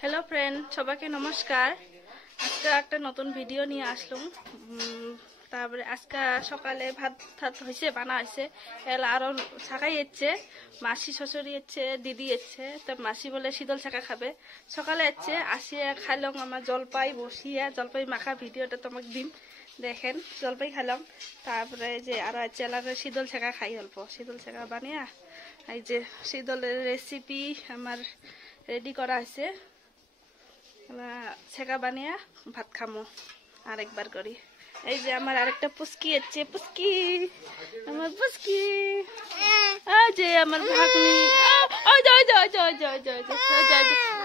Hello friend, সবাইকে নমস্কার। আজকে একটা নতুন ভিডিও নিয়ে আসলাম। তারপরে আজকে সকালে ভাত ভাত হয়েছে, বানা হয়েছে। এলা আরো শাখাই এসছে, মাসি শ্বশুরি এসছে, দিদি এসছে। তো মাসি বলে শীতল শাখা খাবে। সকালে এসছে, আসিয়া খাইলাম আমার জলপাই বসিয়া, জলপাই মাখা ভিডিওটা তোমাকে দিন দেখেন। জলপাই খাইলাম, তারপরে যে আরো আছে এলাকা শীতল শাখা খাই, অল্প শীতল শাখা বানিয়া এই যে শীতলের রেসিপি আমার রেডি করা আছে। ছেঁকা বানিয়ে ভাত খামো আরেকবার করি। এই যে আমার আরেকটা পুচকি এসছে, পুচকি আমার পুচকি, যে আমার ভাগ্নি।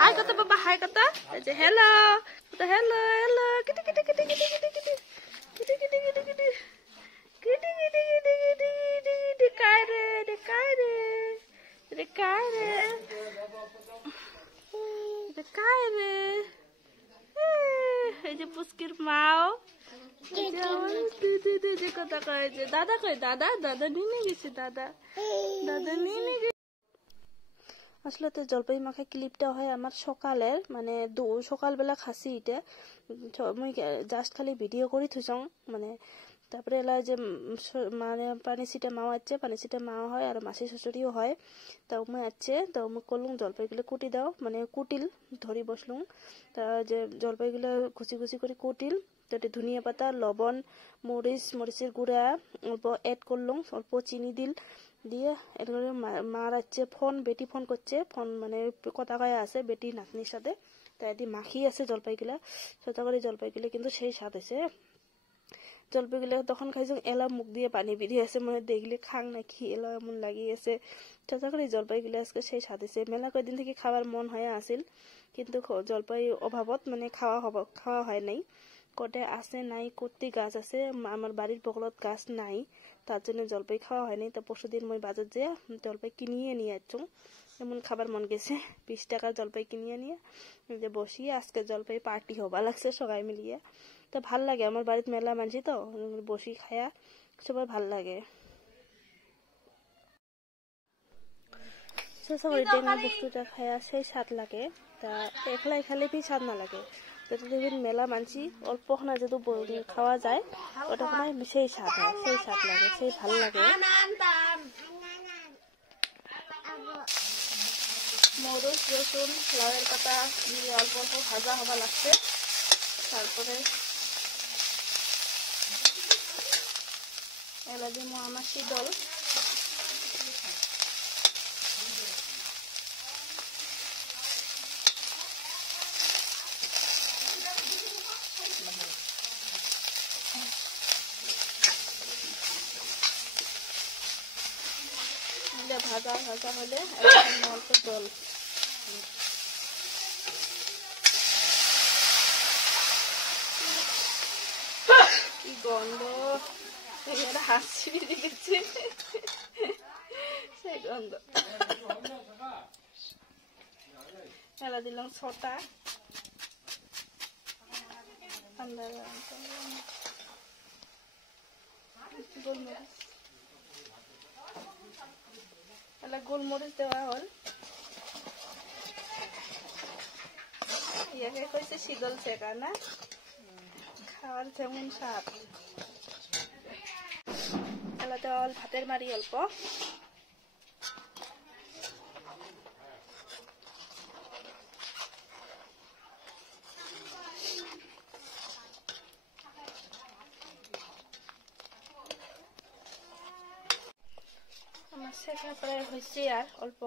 হাই কথা বাবা, হাই কথা। এই যে hello hello hello, Kitty Kitty Kitty Kitty Kitty Kitty Kitty Kitty Kitty Kitty Kitty Kitty Kitty Kitty Kitty কায় রে রে কায় রে রে কায় রে রে কায় রে। এই যে পুচকির মাও কথা কয়, যে দাদা কয়, দাদা দাদা নিয়ে গেছে, দাদা দাদা নিয়ে গেছে। আসলে তো জলপাই মাখা ক্লিপটা হয় আমার সকালের, মানে সকালবেলা খাসি। এটা মুই জাস্ট খালি ভিডিও করি থুইছং, মানে তারপরে এলা যে মানে পানি সিটা মাও আছে, পানি সিটা মাও হয় আর মাসি শ্বশুরিও হয়। তা মুই আছে, তো মুই করলুম জলপাইগুলো কুটি দাও, মানে কুটিল ধরি বসলুম। তা যে জলপাইগুলো খুচি খুচি করে কুটিল, তো ধনিয়া পাতা, লবণ, মরিচের গুঁড়া অল্প এড করলুম, অল্প চিনি দিয়ে এগুলো মার আছে ফোন, বেটি ফোন করছে, ফোন মানে কথা কয়া আছে বেটি নাতনির সাথে। তাই দিয়ে মাখি আছে জলপাইগুলা, সোজা করে জলপাইগুলো কিন্তু সেই স্বাদ হয়েছে। জলপাইগুলো তখন খাইছো, এলা মুখ দিয়ে পানি বেরিয়ে আছে, মানে দেখলে খাং নাকি এলা এমন লাগিয়েছে। সোজা করে জলপাইগুলো আজকে সেই স্বাদ হয়েছে। মেলা কয়েকদিন থেকে খাওয়ার মন হয়ে আসিল, কিন্তু জলপাই অভাবত মানে খাওয়া হয় নাই। কটে আছে নাই, কর্তি গাছ আছে, আমার বাড়ির বগলত গাছ নাই, তার জন্য জলপাই খাওয়া হয়নি। তা পরশুদিন মই বাজার যে জলপাই কিনিয়ে নিয়ে আসছো, এমন খাবার মন গেছে। 20 টাকার জলপাই কিনিয়ে নিয়ে যে বসিয়ে আজকে জলপাই পার্টি হবা লাগছে সবাই মিলিয়ে। তো ভাল লাগে, আমার বাড়িতে মেলা মানছি তো বসি খায়া সবাই ভাল লাগে। টেঙা বস্তুটা খায়া সেই স্বাদ লাগে। তা একলাই খালে কি স্বাদ না লাগে, যতদিন মেলা মানছি অল্প খানা যদি খাওয়া যায় ওটা সেই স্বাদ হয়, সেই স্বাদ লাগে, সেই ভাল লাগে। মরিচ, রসুন, লাউয়ের পাতা দিয়ে অল্প অল্প ভাজা হবা লাগছে। তারপরে এলা দিব আমার শীতল, ভাজা ভাজা হলে অল্প জল। কি গন্ধ, হাসি বেরিয়ে গেছে সেই গন্ধ। এলা দিলাম ছটা গোলমরিচ, এলা গোলমরিচ দেওয়া হল। ইয়াকে কইছে শীতল ছেঁকা না, খাওয়ার যেমন স্বাদ। এলা দেওয়া হল ভাতের মারি অল্প, আমার শেখা প্রায় হয়েছে আর অল্প,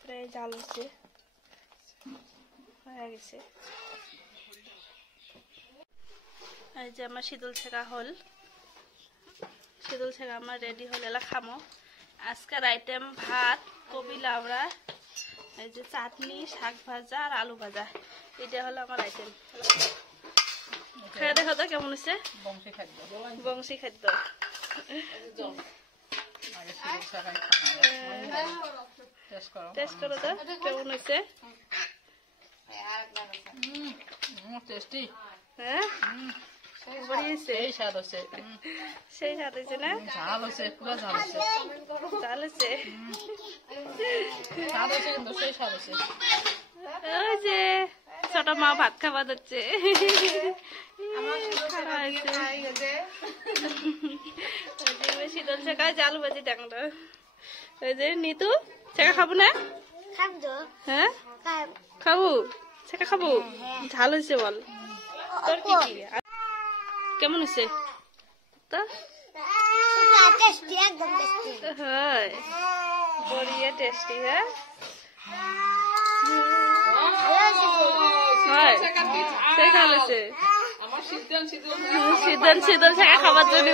প্রায় জাল হচ্ছে হয়ে গেছে। এই যে আমার শীতল ছেঁকা হল, শীতল ছেঁকা আমার রেডি হল। এলা খামো। আজকের আইটেম ভাত, কবি লাউড়া, এই যে চাটনি, শাক ভাজা আর আলু ভাজা, এটা হলো আমার আইটেম। খেয়ে দেখো তো কেমন হয়েছে, বংশী খাদ্য। টেস্ট করো তো কেমন হয়েছে। সেই স্বাদ হচ্ছে, সেই স্বাদ হয়েছে না? ঝাল হচ্ছে, পুরো ঝাল হচ্ছে, ঝাল হয়েছে। স্বাদ হচ্ছে কিন্তু সেই স্বাদ হচ্ছে। ওই যে ছোট মা ভাত খাওয়া দিচ্ছে। শীতল শেখা জাল ভাজি ডাংটা। ওই যে নিতু শেখা খাবো না? হ্যাঁ খাবো, শেখা খাবো। ঝাল হয়েছে বল, তোর কি কি কেমন হয়েছে? হয় বড়িয়া টেস্টি। হ্যাঁ শীতল শীতল শেখা খাবার জন্য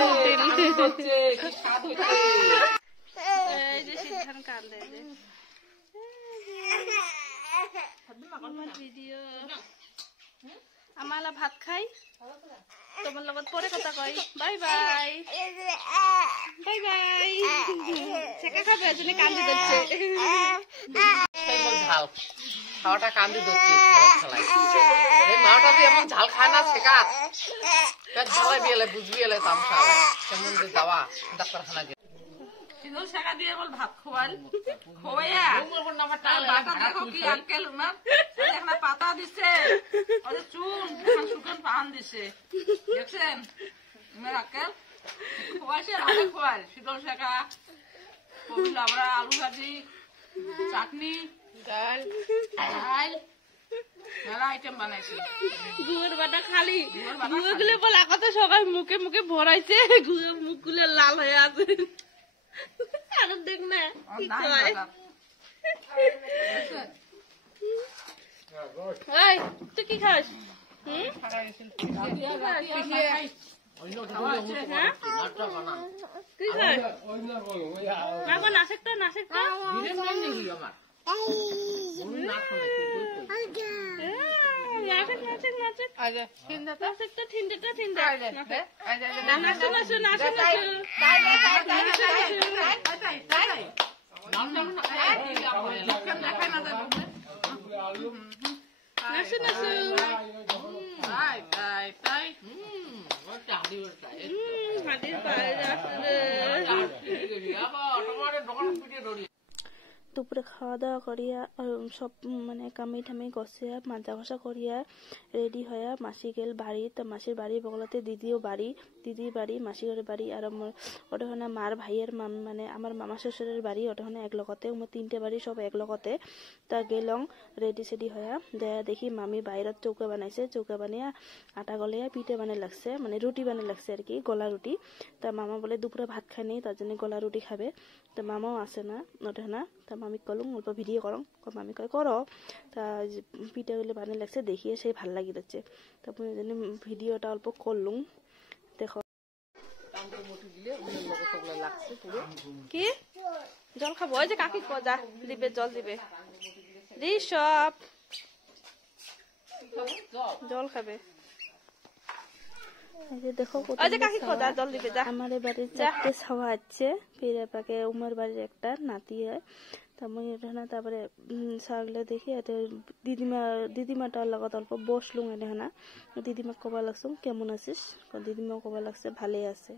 কান্দে ভিডিও। আমার ভাত খাই, তোমার লগত পরে কথা কই। Bye bye bye bye. শেখা খাবে এজন্য কান্দি দিচ্ছে। ঝাল খাওয়াটা কান্দি দিচ্ছে, এই মাটা এমন ঝাল খায় না শেখা, ঝালাই দিয়ে বুঝবি এলে তামসা কেমন যে যাওয়া ডাক্তারখানা গিয়ে শীতল শেখা দিয়ে বল ভাত খোয়াল খোয়া বাটা দেখো কি আঙ্কেল না এখানে পাতা দিছে, ওদের চুন শুকন পান দিছে, দেখছেন মেয়ের আঙ্কেল খোয়াইছে ভালো খোয়াল। শীতল শেখা আমরা আলু ভাজি, চাটনি, ডাল ডাল মেলা আইটেম বানাইছি। গুড় বাটা খালি গুঁড়ো গুলো বলা কথা সবাই মুখে মুখে ভরাইছে, গুঁড়ো মুখ গুলো লাল হয়ে আছে। আর দেখ না কি কয়। এই তুই কি খাস? নাচেকটা নাচেকটা দুপুরে খাওয়া দাওয়া করিয়া সব মানে কামি ঠামি গছিয়া মাজা ঘষা করিয়া রেডি হইয়া মাসি গেল বাড়ি। তো মাসির বাড়ি বগলতে দিদির বাড়ি মাসির বাড়ি আর ওটাখানে মার ভাইয়ের মানে আমার মামা শ্বশুরের বাড়ি ওটাখানে এক লগতে, তিনটে বাড়ি সব এক লগতে। তা গেলং রেডি সেডি হইয়া দেখি মামি বাইরত চৌকা বানাইছে, চৌকা বানিয়া আটা গলিয়া পিঠে বানাই লাগছে, মানে রুটি বানাই লাগছে আর কি, গলা রুটি। তা মামা বলে দুপুরে ভাত খায়নি তার জন্য গলা রুটি খাবে। তা মামাও আসে না ওটাখানা। তা মামি কলুম অল্প ভিডিও করং, মামি কয় করো। তা পিঠাগুলো বানিয়ে লাগছে দেখিয়ে সেই ভাল লাগি যাচ্ছে। তারপরে ভিডিওটা অল্প করলুম। দেখো কি জল খাবো, ওই যে কাকি যা দিবে জল দিবে, সব জল খাবে। দেখো জল দিবে যা। আমার বাড়ির চারটে ছাওয়া আছে, ফিরে পাকে উমার বাড়ির একটা নাতি হয়। তারপরে ছাগলে দেখি দিদিমাটার লগত অল্প বসলুম এনে দিদিমাক কবা লাগছুম কেমন আছিস, দিদিমা কবা লাগছে ভালে আছে।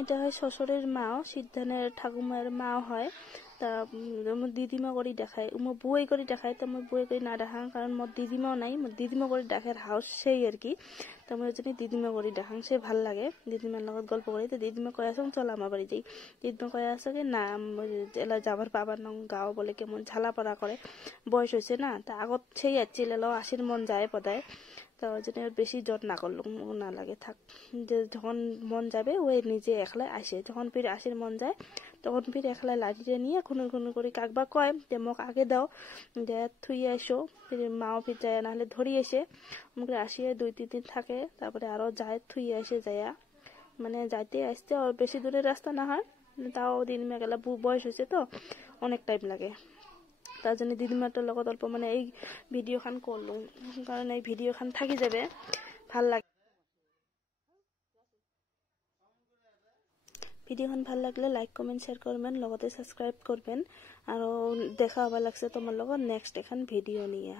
এটা হয় শ্বশুরের মাও, সিদ্ধানের ঠাকুমার মাও হয়। তা দিদিমা করে দেখায়, মোর বউই করে দেখায়। তা মই বউই করে না দেখাং কারণ মোর দিদিমাও নাই, মোর দিদিমা করে দেখার হাউস সেই আর কি। তা মই ওই জন্য দিদিমা করে দেখাং, সে ভাল লাগে দিদিমার লগত গল্প করি। তো দিদিমা কয়ে আসুন চল আমার বাড়ি যাই। দিদিমা কয়ে আসো কি না এলা যাবার পাবার নং গাও বলে কেমন ঝালাপাড়া করে, বয়স হয়েছে না। তা আগত সেই আসছিল আসির মন যায় পদায়। তা ওই জন্য বেশি জট না করলুম, না লাগে থাক, যে যখন মন যাবে ওই নিজে একলাই আসে, যখন ফির আসির মন যায় তখন ফির একলাই লাঠিটা নিয়ে খুনুর খুনুর করে কাকবা কয় যে মোক আগে দাও, যে থুই আসো। ফির মাও ফির যায় না হলে ধরি এসে আমাকে আসিয়ে 2-3 দিন থাকে, তারপরে আরো যায় থুই এসে যায়া, মানে যাইতে আসতে বেশি দূরের রাস্তা না হয়, তাও দিদিমা গেলা বয়স হয়েছে তো অনেক টাইম লাগে। তার জন্য দিদিমাটার লগত অল্প মানে এই ভিডিও খান করলুম, কারণ এই ভিডিও খান থাকি যাবে ভাল লাগে। ভিডিওখন ভাল লাগলে লাইক কমেন্ট শেয়ার করবেন, লগতে সাবস্ক্রাইব করবেন। আর দেখা হবার লাগছে তোমার লগত নেক্সট এখন ভিডিও নিয়ে।